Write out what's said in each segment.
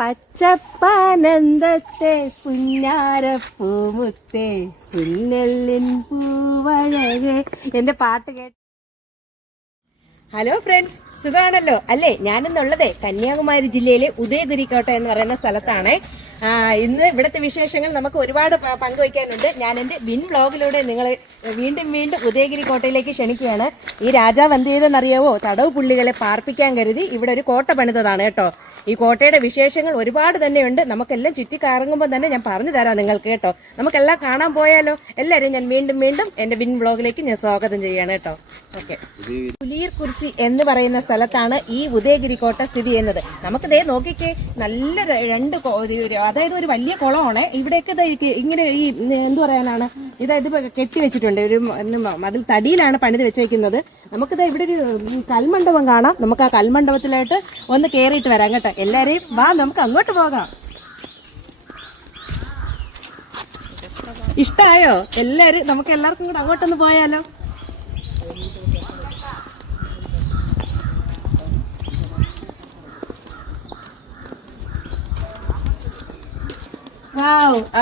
പച്ചപ്പാനന്ദത്തെ പുന്നാരപ്പൂമുത്തെ പുന്നെല്ലിൻ പൂവഴകെ. എന്റെ പാട്ട് കേട്ട് ഹലോ ഫ്രണ്ട്സ് സുഖമാണല്ലോ അല്ലേ ഞാനിന്നുള്ളത് കന്യാകുമാരി ജില്ലയിലെ ഉദയഗിരി കോട്ട എന്ന് പറയുന്ന സ്ഥലത്താണ്. ഇന്ന് ഇവിടുത്തെ വിശേഷങ്ങൾ നമുക്ക് ഒരുപാട് പങ്കുവയ്ക്കാനുണ്ട്. ഞാൻ എന്റെ ബിൻ ബ്ലോഗിലൂടെ നിങ്ങളെ വീണ്ടും വീണ്ടും ഉദയഗിരി കോട്ടയിലേക്ക് ക്ഷണിക്കുകയാണ്. ഈ രാജാവ് എന്ത് ചെയ്തെന്നറിയാവോ? തടവ് പുള്ളികളെ പാർപ്പിക്കാൻ കരുതി ഇവിടെ ഒരു കോട്ട പണിതതാണ് കേട്ടോ. ഈ കോട്ടയുടെ വിശേഷങ്ങൾ ഒരുപാട് തന്നെയുണ്ട്. നമുക്കെല്ലാം ചുറ്റി കറങ്ങുമ്പോൾ തന്നെ ഞാൻ പറഞ്ഞു തരാം നിങ്ങൾക്ക് കേട്ടോ. നമുക്കെല്ലാം കാണാൻ പോയാലോ? എല്ലാവരും ഞാൻ വീണ്ടും വീണ്ടും എന്റെ വിൻ ബ്ലോഗിലേക്ക് ഞാൻ സ്വാഗതം ചെയ്യാണ് കേട്ടോ. ഓക്കെ. പുലിയർകുറിച്ചി എന്ന് പറയുന്ന സ്ഥലത്താണ് ഈ ഉദയഗിരി കോട്ട സ്ഥിതി ചെയ്യുന്നത്. നമുക്ക് ദേ നോക്കിക്കേ നല്ല രണ്ട് അതായത് ഒരു വലിയ കുളമാണ്. ഇവിടെയൊക്കെ ഇങ്ങനെ ഈ എന്തു പറയാനാണ്? ഇപ്പൊ കെട്ടി വെച്ചിട്ടുണ്ട്. ഒരു അതിൽ തടിയിലാണ് പണിത് വെച്ചേക്കുന്നത്. നമുക്കിത് ഇവിടെ ഒരു കൽമണ്ഡപം കാണാം. നമുക്ക് ആ കൽമണ്ഡപത്തിലായിട്ട് ഒന്ന് കയറിയിട്ട് വരാം കേട്ടോ. എല്ലാരെയും വാ നമുക്ക് അങ്ങോട്ട് പോകാം. ഇഷ്ടായോ? എല്ലാരും നമുക്ക് എല്ലാവർക്കും കൂടെ അങ്ങോട്ടൊന്ന് പോയാലോ?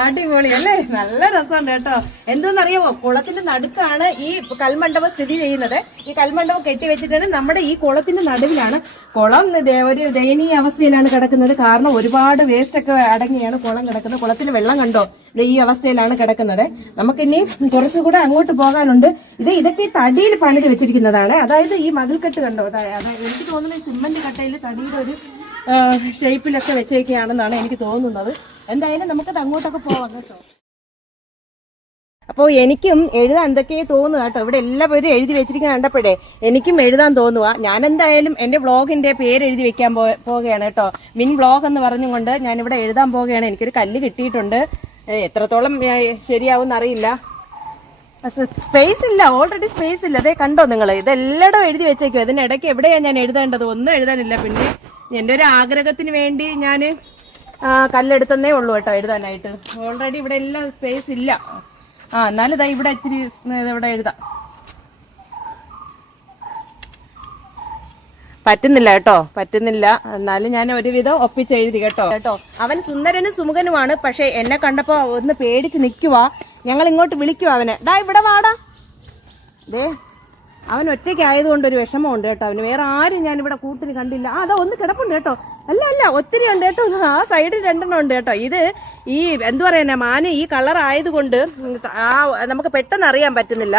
അടിപൊളി. അല്ലേ? നല്ല രസമുണ്ട് കേട്ടോ. എന്തോന്നറിയാമോ കുളത്തിന്റെ നടുക്കാണ് ഈ കൽമണ്ഡപം സ്ഥിതി ചെയ്യുന്നത്. ഈ കൽമണ്ഡപം കെട്ടിവെച്ചിട്ടാണ് നമ്മുടെ ഈ കുളത്തിന്റെ നടുവിലാണ് കുളം. ഒരു ദയനീയ അവസ്ഥയിലാണ് കിടക്കുന്നത്. കാരണം ഒരുപാട് വേസ്റ്റ് ഒക്കെ അടങ്ങിയാണ് കുളം കിടക്കുന്നത്. കുളത്തിൽ വെള്ളം കണ്ടോ? ഈ അവസ്ഥയിലാണ് കിടക്കുന്നത്. നമുക്ക് ഇനി കുറച്ചുകൂടെ അങ്ങോട്ട് പോകാനുണ്ട്. ഇത് ഇതൊക്കെ ഈ തടിയിൽ പണിത് വെച്ചിരിക്കുന്നതാണ്. അതായത് ഈ മതിൽക്കെട്ട് കണ്ടോ? എനിക്ക് തോന്നുന്നത് സിമന്റ് കട്ടയിൽ തടിയുടെ ഒരു ഷേപ്പിലൊക്കെ വെച്ചേക്കുകയാണെന്നാണ് എനിക്ക് തോന്നുന്നത്. എന്തായാലും നമുക്കത് അങ്ങോട്ടൊക്കെ പോവാം കേട്ടോ. അപ്പോൾ എനിക്കും എഴുതാൻ എന്തൊക്കെയോ തോന്നുക കേട്ടോ. ഇവിടെ എല്ലാ പേരും എഴുതി വെച്ചിരിക്കുന്ന കണ്ടപ്പോഴേ എനിക്കും എഴുതാൻ തോന്നുക ഞാൻ എന്തായാലും എന്റെ വ്ളോഗിന്റെ പേര് എഴുതി വെക്കാൻ പോവുകയാണ് കേട്ടോ. മിൻ വ്ളോഗ് എന്ന് പറഞ്ഞുകൊണ്ട് ഞാനിവിടെ എഴുതാൻ പോവുകയാണ്. എനിക്കൊരു കല്ല് കിട്ടിയിട്ടുണ്ട്. എത്രത്തോളം ശരിയാവും അറിയില്ല. സ്പേസ് ഇല്ല. ഓൾറെഡി സ്പേസ് ഇല്ല. അതേ കണ്ടോ നിങ്ങൾ ഇതെല്ലായിടും എഴുതി വെച്ചേക്കോ ഇതിനിടയ്ക്ക് എവിടെയാണ് ഞാൻ എഴുതേണ്ടത്? ഒന്നും എഴുതാനില്ല. പിന്നെ എന്റെ ഒരു ആഗ്രഹത്തിന് വേണ്ടി ഞാൻ കല്ലെടുത്തന്നേ ഉള്ളൂ കേട്ടോ എഴുതാനായിട്ട്. ഓൾറെഡി ഇവിടെ എല്ലാം സ്പേസ് ഇല്ല. ആ എന്നാലും ഇതാ ഇവിടെ ഇച്ചിരി ഇവിടെ എഴുതാം. പറ്റുന്നില്ല കേട്ടോ പറ്റുന്നില്ല. എന്നാലും ഞാൻ ഒരുവിധം ഒപ്പിച്ചെഴുതി കേട്ടോ. കേട്ടോ. അവൻ സുന്ദരനും സുമുഖനുമാണ് പക്ഷെ എന്നെ കണ്ടപ്പോ ഒന്ന് പേടിച്ച് നിൽക്കുക ഞങ്ങൾ ഇങ്ങോട്ട് വിളിക്കുവ അവനെ. ഡാ ഇവിടെ വാടാ. ദേ അവൻ ഒറ്റയ്ക്ക് ആയതുകൊണ്ട് ഒരു വിഷമമുണ്ട് കേട്ടോ അവന്. വേറെ ആരും ഞാൻ ഇവിടെ കൂട്ടിന് കണ്ടില്ല. ആ അതാ ഒന്ന് കിടപ്പുണ്ട് കേട്ടോ. അല്ല അല്ല ഒത്തിരി ഉണ്ട് കേട്ടോ. ആ സൈഡിൽ രണ്ടെണ്ണം ഉണ്ട് കേട്ടോ. ഇത് ഈ എന്തു പറയുന്ന മാന് ഈ കളർ ആയതുകൊണ്ട് ആ നമുക്ക് പെട്ടെന്ന് അറിയാൻ പറ്റുന്നില്ല.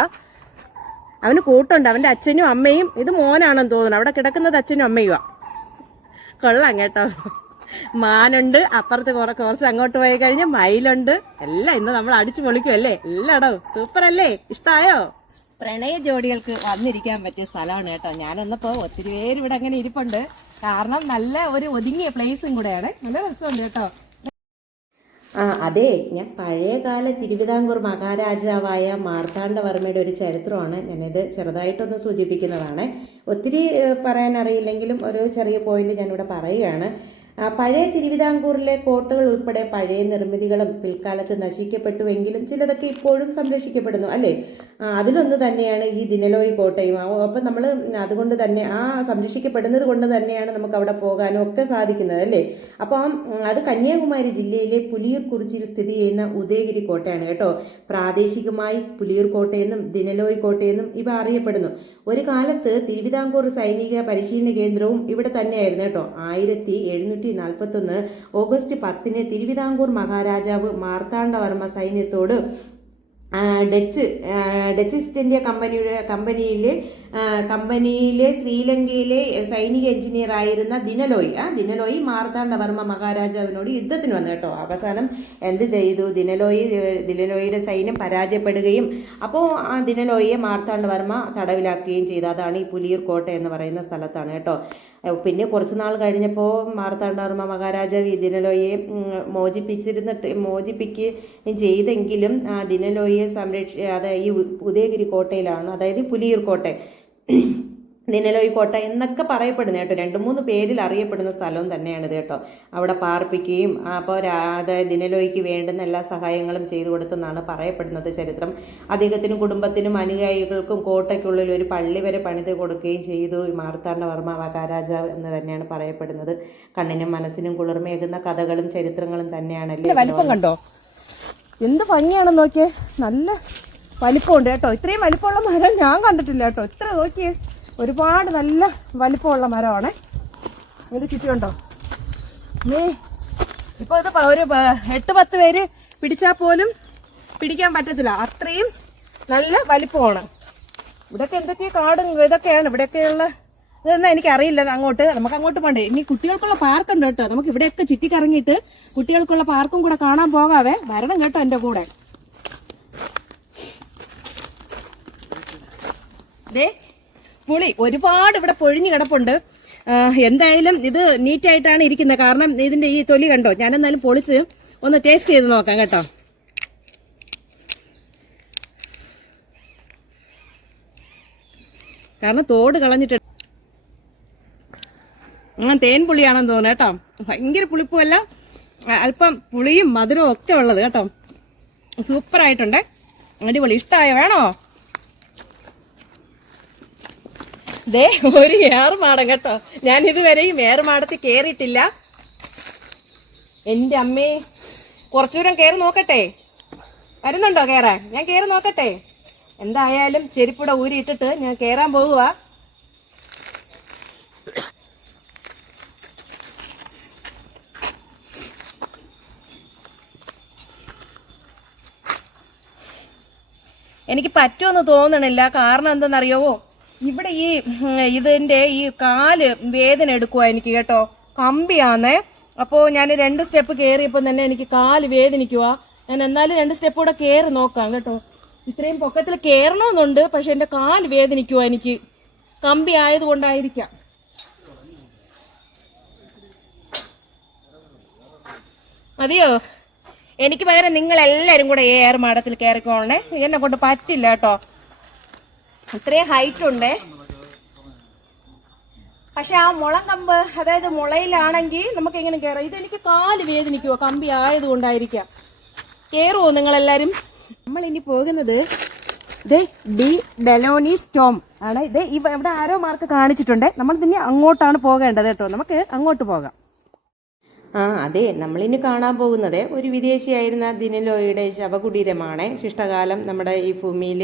അവന് കൂട്ടുണ്ട് അവന്റെ അച്ഛനും അമ്മയും. ഇത് മോനാണെന്ന് തോന്നുന്നു. അവിടെ കിടക്കുന്നത് അച്ഛനും അമ്മയുമാ കൊള്ളാം കേട്ടോ. മാനുണ്ട് അപ്പുറത്ത് കുറെ കുറച്ച് അങ്ങോട്ട് പോയി കഴിഞ്ഞാൽ മയിലുണ്ട്. എല്ലാം ഇന്ന് നമ്മൾ അടിച്ചു പൊളിക്കും അല്ലേ എല്ലാടോ സൂപ്പർ അല്ലേ? ഇഷ്ടായോ? പ്രണയ ജോഡികൾക്ക് വന്നിരിക്കാൻ പറ്റിയ സ്ഥലമാണ് കേട്ടോ. ഞാനൊന്നപ്പോ ഒത്തിരി പേര് ഇവിടെ അങ്ങനെ ഇരിപ്പുണ്ട്. കാരണം നല്ല ഒരു ഒതുങ്ങിയ പ്ലേസും കൂടെയാണ്. നല്ല രസമുണ്ട് കേട്ടോ. ആ അതെ. ഞാൻ പഴയകാല തിരുവിതാംകൂർ മഹാരാജാവായ മാർത്താണ്ഡവർമ്മയുടെ ഒരു ചരിത്രമാണ് ഞാനിത് ചെറുതായിട്ടൊന്ന് സൂചിപ്പിക്കുന്നതാണ്. ഒത്തിരി പറയാനറിയില്ലെങ്കിലും ഒരു ചെറിയ പോയിന്റ് ഞാനിവിടെ പറയുകയാണ്. പഴയ തിരുവിതാംകൂറിലെ കോട്ടകൾ ഉൾപ്പെടെ പഴയ നിർമ്മിതികളും പിൽക്കാലത്ത് നശിക്കപ്പെട്ടുവെങ്കിലും ചിലതൊക്കെ ഇപ്പോഴും സംരക്ഷിക്കപ്പെടുന്നു അല്ലേ? അതിലൊന്ന് തന്നെയാണ് ഈ ദിനലോയി കോട്ടയും. അപ്പം നമ്മൾ അതുകൊണ്ട് തന്നെ ആ സംരക്ഷിക്കപ്പെടുന്നത് കൊണ്ട് തന്നെയാണ് നമുക്ക് അവിടെ പോകാനും ഒക്കെ സാധിക്കുന്നത് അല്ലേ? അപ്പം അത് കന്യാകുമാരി ജില്ലയിലെ പുലിയൂർ കുറിച്ചിയിൽ സ്ഥിതി ചെയ്യുന്ന ഉദയഗിരി കോട്ടയാണ് കേട്ടോ. പ്രാദേശികമായി പുലിയൂർ കോട്ടയെന്നും ദിനലോയി കോട്ടയെന്നും ഇവ അറിയപ്പെടുന്നു. ഒരു കാലത്ത് തിരുവിതാംകൂർ സൈനിക പരിശീലന കേന്ദ്രവും ഇവിടെ തന്നെയായിരുന്നു കേട്ടോ. ആയിരത്തി എഴുന്നൂറ്റി നാൽപ്പത്തൊന്ന് ഓഗസ്റ്റ് പത്തിന് തിരുവിതാംകൂർ മഹാരാജാവ് മാർത്താണ്ഡവർമ്മ സൈന്യത്തോട് ഡച്ച് ഡച്ച് ഈസ്റ്റ് ഇന്ത്യ കമ്പനിയുടെ കമ്പനിയിലെ കമ്പനിയിലെ ശ്രീലങ്കയിലെ സൈനിക എഞ്ചിനീയർ ആയിരുന്ന ദിനലോയി. ആ ദിനലോയി മാർത്താണ്ഡവർമ്മ മഹാരാജാവിനോട് യുദ്ധത്തിന് വന്നു കേട്ടോ. അവസാനം എന്ത് ചെയ്തു? ദിനലോയി ദിനലോയിയുടെ സൈന്യം പരാജയപ്പെടുകയും അപ്പോൾ ആ ദിനലോയിയെ മാർത്താണ്ഡവർമ്മ തടവിലാക്കുകയും ചെയ്തു. അതാണ് ഈ പുലിയൂർ കോട്ട എന്ന് പറയുന്ന സ്ഥലത്താണ് കേട്ടോ. പിന്നെ കുറച്ച് നാൾ കഴിഞ്ഞപ്പോൾ മാർത്താണ്ഡവർമ്മ മഹാരാജാവ് ഈ ദിനലോയെ ഉം, മോചിപ്പിച്ചിരുന്നിട്ട് മോചിപ്പിക്കുകയും ചെയ്തെങ്കിലും ആ ദിനലോയിയെ സംരക്ഷ അതായത് ഈ ഉദയഗിരി കോട്ടയിലാണ് അതായത് പുലിയൂർ കോട്ട ദിനലോയി കോട്ട എന്നൊക്കെ പറയപ്പെടുന്നത് കേട്ടോ. രണ്ട് മൂന്ന് പേരിൽ അറിയപ്പെടുന്ന സ്ഥലവും തന്നെയാണ് ഇത് കേട്ടോ. അവിടെ പാർപ്പിക്കുകയും അപ്പോൾ അതായത് ദിനലോയ്ക്ക് വേണ്ടുന്ന എല്ലാ സഹായങ്ങളും ചെയ്തു കൊടുത്തെന്നാണ് പറയപ്പെടുന്നത് ചരിത്രം. അദ്ദേഹത്തിനും കുടുംബത്തിനും അനുയായികൾക്കും കോട്ടയ്ക്കുള്ളിൽ ഒരു പള്ളി വരെ പണിത് കൊടുക്കുകയും ചെയ്തു. മാർത്താണ്ഡവർമ്മ മഹാരാജാവ് എന്ന് തന്നെയാണ് പറയപ്പെടുന്നത്. കണ്ണിനും മനസ്സിനും കുളിർമയേകുന്ന കഥകളും ചരിത്രങ്ങളും തന്നെയാണ് വലിപ്പം കണ്ടോ? എന്ത് ഭംഗിയാണെന്ന് നോക്കിയേ. നല്ല വലിപ്പമുണ്ട് കേട്ടോ. ഇത്രയും വലിപ്പമുള്ള മരം ഞാൻ കണ്ടിട്ടില്ല കേട്ടോ. ഇത്ര നോക്കിയേ. ഒരുപാട് നല്ല വലിപ്പമുള്ള മരമാണ്. ഇതിന് ചുറ്റുമുണ്ടോ നീ ഇപ്പോൾ ഇത് ഒരു എട്ട് പത്ത് പേര് പിടിച്ചാൽ പോലും പിടിക്കാൻ പറ്റത്തില്ല. അത്രയും നല്ല വലിപ്പമാണ്. ഇവിടെയൊക്കെ എന്തൊക്കെയോ കാടും ഇതൊക്കെയാണ്. ഇവിടെയൊക്കെയുള്ള ഇതൊന്നും എനിക്കറിയില്ല അങ്ങോട്ട്. നമുക്ക് അങ്ങോട്ട് പോകണ്ടേ ഇനി കുട്ടികൾക്കുള്ള പാർക്കുണ്ട് കേട്ടോ. നമുക്ക് ഇവിടെയൊക്കെ ചുറ്റിക്കറങ്ങിയിട്ട് കുട്ടികൾക്കുള്ള പാർക്കും കൂടെ കാണാൻ പോകാവേ. വരണം കേട്ടോ എന്റെ കൂടെ. ദേ പുളി ഒരുപാട് ഇവിടെ പൊഴിഞ്ഞു കിടപ്പുണ്ട്. എന്തായാലും ഇത് നീറ്റായിട്ടാണ് ഇരിക്കുന്നത്. കാരണം ഇതിന്റെ ഈ തൊലി കണ്ടോ? ഞാൻ എന്നാലും പൊളിച്ച് ഒന്ന് ടേസ്റ്റ് ചെയ്ത് നോക്കാം കേട്ടോ. കാരണം തോട് കളഞ്ഞിട്ട് തേൻ പുളിയാണെന്ന് തോന്നുന്നു കേട്ടോ. ഭയങ്കര പുളിപ്പുമല്ല അല്പം പുളിയും മധുരവും ഒക്കെ ഉള്ളത് കേട്ടോ. സൂപ്പറായിട്ടുണ്ട്. അടിപൊളി. ഇഷ്ടമായോ വേണോ? ദേ ഒരു ഏറുമാടം കേട്ടോ. ഞാൻ ഇതുവരെയും ഏറുമാടത്തിൽ കേറിയിട്ടില്ല. എന്റെ അമ്മേ കുറച്ചു ദൂരം കയറി നോക്കട്ടെ. വരുന്നുണ്ടോ കേറാൻ? ഞാൻ കയറി നോക്കട്ടെ. എന്തായാലും ചെരുപ്പൂടെ ഊരിയിട്ടിട്ട് ഞാൻ കേറാൻ പോകുക എനിക്ക് പറ്റുമെന്ന് തോന്നണില്ല. കാരണം എന്തെന്നറിയാവോ? ഇവിടെ ഈ ഇതിന്റെ ഈ കാൽ വേദന എടുക്കുവാ എനിക്ക് കേട്ടോ. കമ്പിയാന്നേ. അപ്പോൾ ഞാൻ രണ്ട് സ്റ്റെപ്പ് കയറിയപ്പോൾ തന്നെ എനിക്ക് കാൽ വേദനിക്കുവാ. ഞാൻ എന്നാലും രണ്ട് സ്റ്റെപ്പ് കൂടെ കയറി നോക്കാം കേട്ടോ. ഇത്രയും പൊക്കത്തിൽ കയറണമെന്നുണ്ട് പക്ഷെ എന്റെ കാൽ വേദനിക്കുവാ എനിക്ക്. കമ്പി ആയതുകൊണ്ടായിരിക്കാം. മതിയോ? എനിക്ക് പകരം നിങ്ങൾ എല്ലാരും കൂടെ ഏർ മാടത്തിൽ കയറിക്കോളണേ എന്നെ കൊണ്ട് പറ്റില്ല കേട്ടോ. ഇത്രയും ഹൈറ്റ് ഉണ്ട്. പക്ഷെ ആ മുളം കമ്പ് അതായത് മുളയിലാണെങ്കിൽ നമുക്ക് എങ്ങനെ കയറാം ഇതെനിക്ക് കാൽ വേദനിക്കുവോ? കമ്പി ആയതുകൊണ്ടായിരിക്കാം. നിങ്ങളെല്ലാരും? നമ്മൾ ഇനി പോകുന്നത് ദേ ഡി ഡെലോനി സ്റ്റോം ആണ്. ഇത് ഇവിടെ ആരോ മാർക്ക് കാണിച്ചിട്ടുണ്ട്. നമ്മൾ ഇനി അങ്ങോട്ടാണ് പോകേണ്ടത് കേട്ടോ. നമുക്ക് അങ്ങോട്ട് പോകാം. ആ അതെ നമ്മളിന്ന് കാണാൻ പോകുന്നത് ഒരു വിദേശിയായിരുന്ന ദിനലോയുടെ ശവകുടീരമാണ്. ശിഷ്ടകാലം നമ്മുടെ ഈ ഭൂമിയിൽ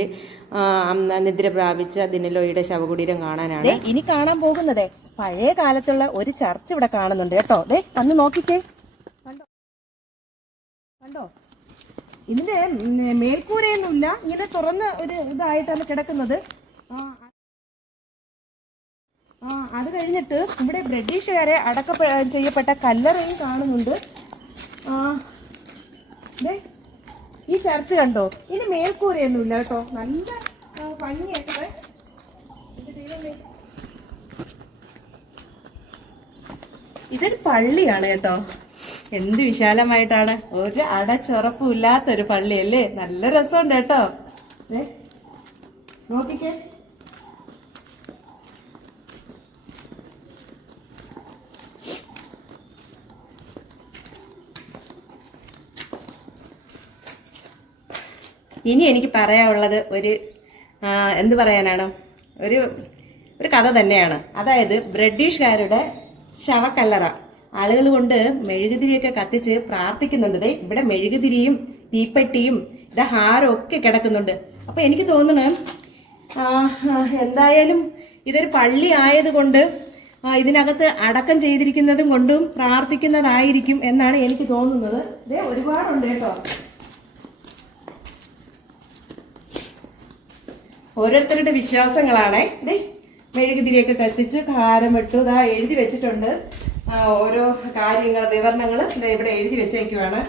നിദ്ര പ്രാപിച്ച ദിനലോയുടെ ശവകുടീരം കാണാനാണ്. ഇനി കാണാൻ പോകുന്നത് പഴയ കാലത്തുള്ള ഒരു ചർച്ച് ഇവിടെ കാണുന്നുണ്ട് കേട്ടോ. അതെ അന്ന് നോക്കിക്കേ. കണ്ടോ? കണ്ടോ? ഇതിന്റെ മേൽക്കൂരയൊന്നുമില്ല. ഇങ്ങനെ തുറന്ന് ഒരു ഇതായിട്ടാണ് കിടക്കുന്നത്. ആ അത് കഴിഞ്ഞിട്ട് ഇവിടെ ബ്രിട്ടീഷുകാരെ അടക്ക ചെയ്യപ്പെട്ട കല്ലറയും കാണുന്നുണ്ട്. ഈ ചർച്ച് കണ്ടോ? ഇനി മേൽക്കൂരയൊന്നുമില്ല കേട്ടോ. നല്ല ഭംഗിയായിട്ട് ഇത്. ഇതൊരു പള്ളിയാണ് കേട്ടോ. എന്ത് വിശാലമായിട്ടാണ്. ഒരു അടച്ചുറപ്പില്ലാത്തൊരു പള്ളിയല്ലേ? നല്ല രസമുണ്ട് കേട്ടോ. നോക്കിക്കേ. ഇനി എനിക്ക് പറയാനുള്ളത് ഒരു എന്ത് പറയാനാണ്? ഒരു ഒരു കഥ തന്നെയാണ്. അതായത് ബ്രിട്ടീഷുകാരുടെ ശവക്കല്ലറ. ആളുകൾ കൊണ്ട് മെഴുകുതിരിയൊക്കെ കത്തിച്ച് പ്രാർത്ഥിക്കുന്നുണ്ട്. ഇവിടെ മെഴുകുതിരിയും തീപ്പെട്ടിയും ഇത് ഹാരം ഒക്കെ കിടക്കുന്നുണ്ട്. അപ്പൊ എനിക്ക് തോന്നുന്നു എന്തായാലും ഇതൊരു പള്ളി ആയതുകൊണ്ട് ഇതിനകത്ത് അടക്കം ചെയ്തിരിക്കുന്നതും കൊണ്ടും പ്രാർത്ഥിക്കുന്നതായിരിക്കും എന്നാണ് എനിക്ക് തോന്നുന്നത്. ഇതേ ഒരുപാടുണ്ട് കേട്ടോ. ഓരോരുത്തരുടെ വിശ്വാസങ്ങളാണ്. ദേ മെഴുകുതിരിയൊക്കെ കത്തിച്ച് കാരം ഇട്ടു. ഇതാ എഴുതി വെച്ചിട്ടുണ്ട്. ഓരോ കാര്യങ്ങൾ വിവരണങ്ങൾ ഇവിടെ എഴുതി വെച്ചേക്കുവാണ്.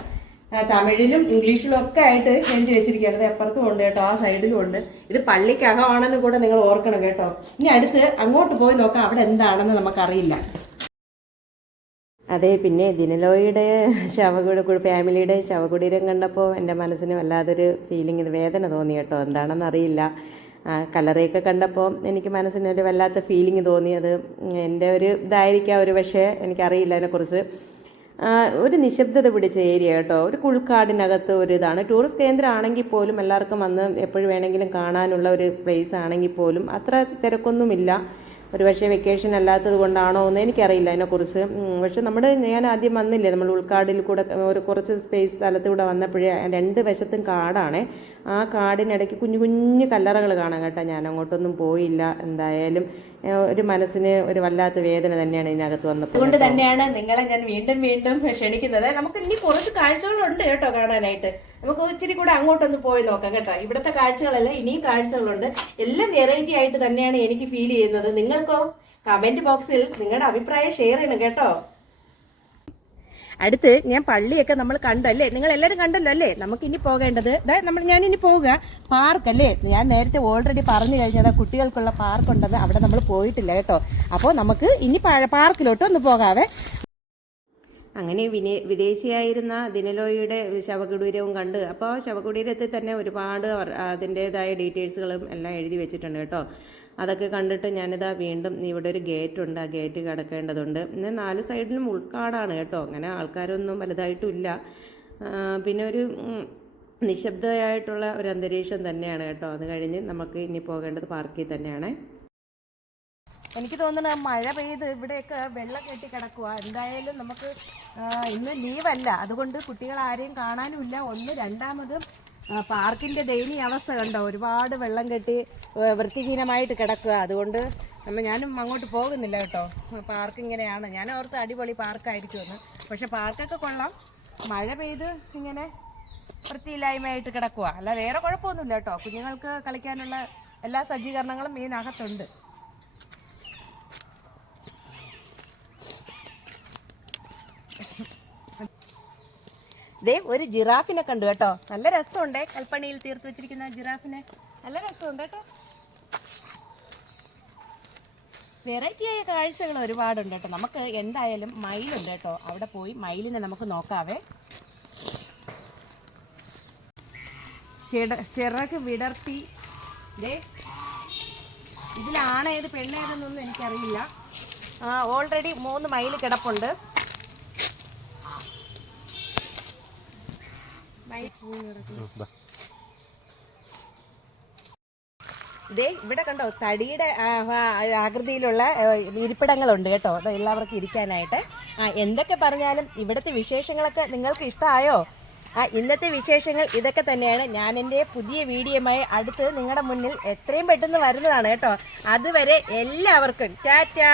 തമിഴിലും ഇംഗ്ലീഷിലും ഒക്കെ ആയിട്ട് എഴുതി വെച്ചിരിക്കുകയാണ്. ഇത് ഉണ്ട് കേട്ടോ ആ സൈഡിലും ഉണ്ട്. ഇത് പള്ളിക്കകമാണെന്ന് കൂടെ നിങ്ങൾ ഓർക്കണം കേട്ടോ. ഇനി അടുത്ത് അങ്ങോട്ട് പോയി നോക്കാം അവിടെ എന്താണെന്ന് നമുക്കറിയില്ല. അതെ പിന്നെ ദിനലോയുടെ ശവകുട ഫാമിലിയുടെ ശവകുടീരം കണ്ടപ്പോൾ എന്റെ മനസ്സിന് വല്ലാതൊരു ഫീലിംഗ് ഇത് വേദന തോന്നി കേട്ടോ. എന്താണെന്ന് കളറെയൊക്കെ കണ്ടപ്പോൾ എനിക്ക് മനസ്സിനൊരു വല്ലാത്ത ഫീലിംഗ് തോന്നി. അത് എന്റെ ഒരു ഇതായിരിക്കാം ഒരു പക്ഷേ എനിക്കറിയില്ല അതിനെക്കുറിച്ച്. ഒരു നിശബ്ദത പിടിച്ച ഏരിയ കേട്ടോ. ഒരു കുൾക്കാടിനകത്ത് ഒരു ഇതാണ്. ടൂറിസ്റ്റ് കേന്ദ്രമാണെങ്കിൽ പോലും എല്ലാവർക്കും വന്ന് എപ്പോഴും വേണമെങ്കിലും കാണാനുള്ള ഒരു പ്ലേസ് ആണെങ്കിൽ പോലും അത്ര തിരക്കൊന്നുമില്ല. ഒരു പക്ഷേ വെക്കേഷൻ അല്ലാത്തത് കൊണ്ടാണോ എന്ന് എനിക്കറിയില്ല അതിനെക്കുറിച്ച്. പക്ഷെ നമ്മുടെ ഞാൻ ആദ്യം വന്നില്ലേ നമ്മൾ ഉൾക്കാടിൽ കൂടെ ഒരു കുറച്ച് സ്പേസ് സ്ഥലത്തൂടെ വന്നപ്പോഴേ രണ്ട് വശത്തും കാടാണേ. ആ കാടിനിടയ്ക്ക് കുഞ്ഞു കുഞ്ഞു കല്ലറകൾ കാണാം കേട്ടോ ഞാൻ അങ്ങോട്ടൊന്നും പോയില്ല. എന്തായാലും ഒരു മനസ്സിന് ഒരു വല്ലാത്ത വേദന തന്നെയാണ് ഇതിനകത്ത് വന്നപ്പോൾ. അതുകൊണ്ട് തന്നെയാണ് നിങ്ങളെ ഞാൻ വീണ്ടും വീണ്ടും ക്ഷണിക്കുന്നത്. നമുക്ക് ഇനി കുറച്ച് കാഴ്ചകളുണ്ട് കേട്ടോ കാണാനായിട്ട്. നമുക്ക് ഇച്ചിരി കൂടെ അങ്ങോട്ടൊന്ന് പോയി നോക്കാം കേട്ടോ. ഇവിടുത്തെ കാഴ്ചകളല്ല ഇനിയും കാഴ്ചകളുണ്ട്. എല്ലാം വെറൈറ്റി ആയിട്ട് തന്നെയാണ് എനിക്ക് ഫീൽ ചെയ്യുന്നത്. നിങ്ങൾക്കോ? കമന്റ് ബോക്സിൽ നിങ്ങളുടെ അഭിപ്രായം ഷെയർ ചെയ്യണം കേട്ടോ. അടുത്ത് ഞാൻ പള്ളിയൊക്കെ നമ്മൾ കണ്ടല്ലേ? നിങ്ങൾ എല്ലാവരും കണ്ടല്ലോ അല്ലേ? നമുക്ക് ഇനി പോകേണ്ടത്. നമ്മൾ ഞാൻ ഇനി പോവുക. പാർക്ക് അല്ലേ? ഞാൻ നേരത്തെ ഓൾറെഡി പറഞ്ഞു കഴിഞ്ഞത് കുട്ടികൾക്കുള്ള പാർക്ക് ഉണ്ടെന്ന് അവിടെ നമ്മൾ പോയിട്ടില്ല കേട്ടോ. അപ്പോൾ നമുക്ക് ഇനി പാർക്കിലോട്ട് ഒന്ന് പോകാവേ. അങ്ങനെ വിനേ വിദേശിയായിരുന്ന ദിനലോയുടെ ശവകുടീരവും കണ്ട് അപ്പോൾ ശവകുടീരത്തിൽ തന്നെ ഒരുപാട് അതിന്റേതായ ഡീറ്റെയിൽസുകളും എല്ലാം എഴുതി വെച്ചിട്ടുണ്ട് കേട്ടോ. അതൊക്കെ കണ്ടിട്ട് ഞാനിതാ വീണ്ടും ഇവിടെ ഒരു ഗേറ്റ് ഉണ്ട് ആ ഗേറ്റ് കടക്കേണ്ടതുണ്ട്. പിന്നെ നാല് സൈഡിലും ഉൾക്കാടാണ് കേട്ടോ. അങ്ങനെ ആൾക്കാരൊന്നും വലുതായിട്ടില്ല. പിന്നെ ഒരു നിശബ്ദമായിട്ടുള്ള ഒരു അന്തരീക്ഷം തന്നെയാണ് കേട്ടോ. അത് കഴിഞ്ഞ് നമുക്ക് ഇനി പോകേണ്ടത് പാർക്കിൽ തന്നെയാണ്. എനിക്ക് തോന്നുന്നു മഴ പെയ്ത് ഇവിടെയൊക്കെ വെള്ളം കെട്ടി കിടക്കുക എന്തായാലും നമുക്ക് ഇന്ന് ലീവല്ല. അതുകൊണ്ട് കുട്ടികൾ ആരെയും കാണാനും ഇല്ല ഒന്ന് രണ്ടാമത് പാർക്കിന്റെ ദയനീയ അവസ്ഥ കണ്ടോ? ഒരുപാട് വെള്ളം കെട്ടി വൃത്തിഹീനമായിട്ട് കിടക്കുക അതുകൊണ്ട് നമ്മൾ ഞാനും അങ്ങോട്ട് പോകുന്നില്ല കേട്ടോ. പാർക്ക് ഇങ്ങനെയാണ്. ഞാൻ ഓർത്ത് അടിപൊളി പാർക്കായിരിക്കുമെന്ന്. പക്ഷെ പാർക്കൊക്കെ കൊള്ളാം. മഴ പെയ്ത് ഇങ്ങനെ വൃത്തിയില്ലായ്മയായിട്ട് കിടക്കുക അല്ല വേറെ കുഴപ്പമൊന്നുമില്ല കേട്ടോ. കുഞ്ഞുങ്ങൾക്ക് കളിക്കാനുള്ള എല്ലാ സജ്ജീകരണങ്ങളും ഇതിനകത്തുണ്ട് ദേ ഒരു ജിറാഫിനെ കണ്ടു കേട്ടോ. നല്ല രസമുണ്ട് കൽപ്പണിയിൽ തീർത്തു വെച്ചിരിക്കുന്ന ജിറാഫിനെ. നല്ല രസമുണ്ട് കേട്ടോ. വെറൈറ്റി ആയ കാഴ്ചകൾ ഒരുപാടുണ്ട് കേട്ടോ. നമുക്ക് എന്തായാലും മയിലുണ്ട് കേട്ടോ. അവിടെ പോയി മയിലിനെ നമുക്ക് നോക്കാവേ. ചിറക് വിടർത്തി. ദേ ഇതിലാണേത് പെണ്ണേതെന്നൊന്നും എനിക്കറിയില്ല. ഓൾറെഡി മൂന്ന് മയിൽ കിടപ്പുണ്ട്. ദേ ഇവിടെ കണ്ടോ തടിയുടെ ആകൃതിയിലുള്ള ഇരിപ്പിടങ്ങളുണ്ട് കേട്ടോ. അത് എല്ലാവർക്കും ഇരിക്കാനായിട്ട്. ആ എന്തൊക്കെ പറഞ്ഞാലും ഇവിടുത്തെ വിശേഷങ്ങളൊക്കെ നിങ്ങൾക്ക് ഇഷ്ടമായോ ആ ഇന്നത്തെ വിശേഷങ്ങൾ ഇതൊക്കെ തന്നെയാണ്. ഞാൻ എന്റെ പുതിയ വീഡിയോയുമായി അടുത്ത് നിങ്ങളുടെ മുന്നിൽ എത്രയും പെട്ടെന്ന് വരുന്നതാണ് കേട്ടോ. അതുവരെ എല്ലാവർക്കും ടാറ്റാ.